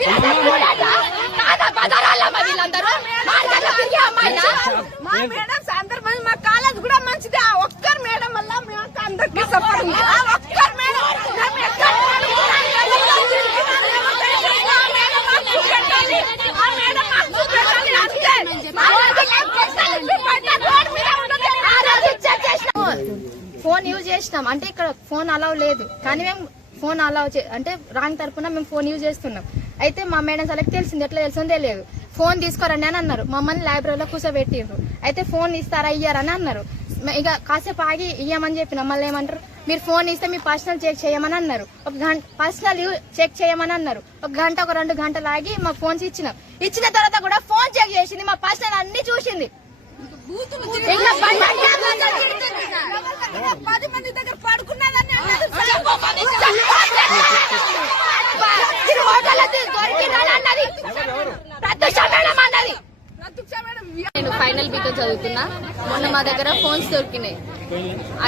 మా మేడమ్స్ అందరు మా కాలేజ్ కూడా మంచిది. ఆ ఒక్కరు మేడం వల్ల మేము అందరికీ సపోర్ట్ ఉంది. ఆ ఒక్కరు మేడం ఫోన్ యూజ్ చేసినాం అంటే ఇక్కడ ఫోన్ అలౌ లేదు, కానీ మేము ఫోన్ అలౌ అంటే రాంగ్ తరపున మేము ఫోన్ యూజ్ చేస్తున్నాం. అయితే మా మేడం వాళ్ళకి తెలిసింది, ఎట్లా తెలిసిందే లేదు. ఫోన్ తీసుకోరండి అని అన్నారు. మమ్మల్ని లైబ్రరీలో కూర్చోబెట్టిండ్రు. అయితే ఫోన్ ఇస్తారా ఇయ్యారని అన్నారు. ఇక కాసేపు ఆగి ఇయ్యమని చెప్పిన మళ్ళీ ఏమంటారు, మీరు ఫోన్ ఇస్తే మీ పర్సనల్ చెక్ చేయమని అన్నారు. ఒక గంట పర్సనల్ చెక్ చేయమని అన్నారు. ఒక గంట ఒక 2 గంటలు ఆగి మా ఫోన్స్ ఇచ్చినాం. ఇచ్చిన తర్వాత కూడా ఫోన్ చెక్ చేసింది, మా పర్సనల్ అన్ని చూసింది. 10 మంది దగ్గర పడుకున్నదని నేను ఫైనల్ బీటెక్ చదువుతున్నా. మొన్న మా దగ్గర ఫోన్స్ దొరికినాయి.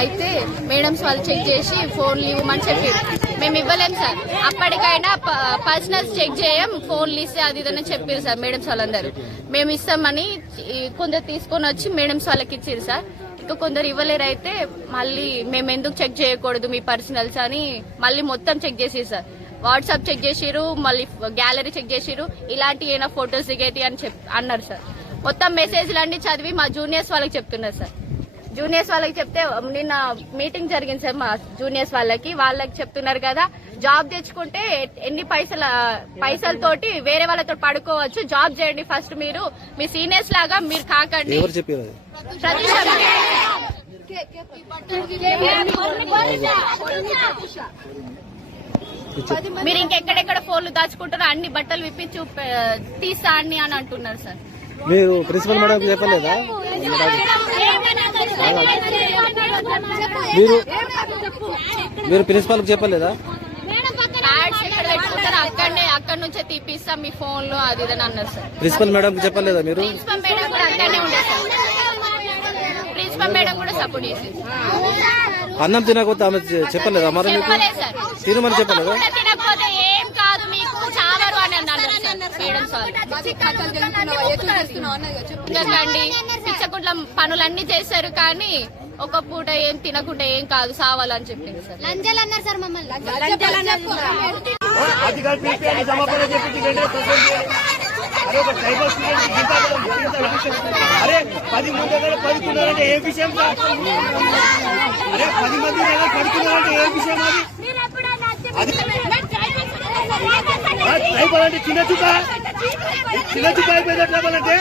అయితే మేడమ్స్ వాళ్ళు చెక్ చేసి ఫోన్లు ఇవ్వమని చెప్పారు. మేము ఇవ్వలేం సార్, అప్పటికైనా పర్సనల్స్ చెక్ చేయం, ఫోన్లు ఇస్తే అది ఇదని చెప్పారు సార్ మేడమ్స్ వాళ్ళందరూ. మేము ఇస్తామని కొందరు తీసుకొని వచ్చి మేడమ్స్ వాళ్ళకి ఇచ్చారు సార్. ఇంకా కొందరు ఇవ్వలేరు. అయితే మళ్ళీ మేము ఎందుకు చెక్ చేయకూడదు మీ పర్సనల్స్ అని మళ్ళీ మొత్తం చెక్ చేసేది సార్. వాట్సాప్ చెక్ చేసిరు, మళ్ళీ గ్యాలరీ చెక్ చేసిరు, ఇలాంటి ఏమైనా ఫొటోస్ దిగేటి అని అన్నారు సార్. మొత్తం మెసేజ్లు అన్ని చదివి మా జూనియర్స్ వాళ్ళకి చెప్తున్నారు సార్. జూనియర్స్ వాళ్ళకి చెప్తే నిన్న మీటింగ్ జరిగింది సార్ మా జూనియర్స్ వాళ్ళకి చెప్తున్నారు కదా, జాబ్ తెచ్చుకుంటే ఎన్ని పైసలతోటి వేరే వాళ్ళతో పడుకోవచ్చు, జాబ్ చేయండి ఫస్ట్, మీరు మీ సీనియర్స్ లాగా మీరు కాకండి. మీరు ఇంకెక్కడెక్కడ ఫోన్లు దాచుకుంటారో అన్ని బట్టలు విప్పించి తీస్తా అని అంటున్నారు సార్. మీరు ప్రిన్సిపల్ మేడం చెప్పలేదా? మీరు ప్రిన్సిపల్ చెప్పలేదా? ప్యాడ్స్ ఎక్కడ పెట్టుకుంటారు అక్కడ నుంచే తీపిస్తాం మీ ఫోన్లు అది ఇదని అన్నారు సార్. ప్రిన్సిపల్ మేడం చెప్పలేదా? మీరు ప్రిన్సిపల్ మేడం కూడా అక్కడనే ఉండేది సార్. ప్రిన్సిపల్ మేడం కూడా సపోర్ట్ చేసేది. అన్నం తినకపోతే ఆమె చెప్పలేదా? మరి చెప్పలేదు సార్. తినమని చెప్పలేదా? తినకపోతే ఏం కాదు మీకు చావరు అని అన్నారు మేడం సార్. ఎందుకండి పిచ్చకుంట్ల పనులన్నీ చేశారు, కానీ ఒక పూట ఏం తినకుండా ఏం కాదు సావాలని చెప్పింది సార్. లంజాలు అన్నారు సార్ మమ్మల్ని. అరే 10 మంది దగ్గర పడుకున్నారంటే ఏ విషయం? అరే 10 మంది దగ్గర పడుకున్నారంటే ఏ విషయం? అది ట్రైబల్ అంటే చిన్న చుక్క అయిపోయిందా ట్రైబల్ అంటే?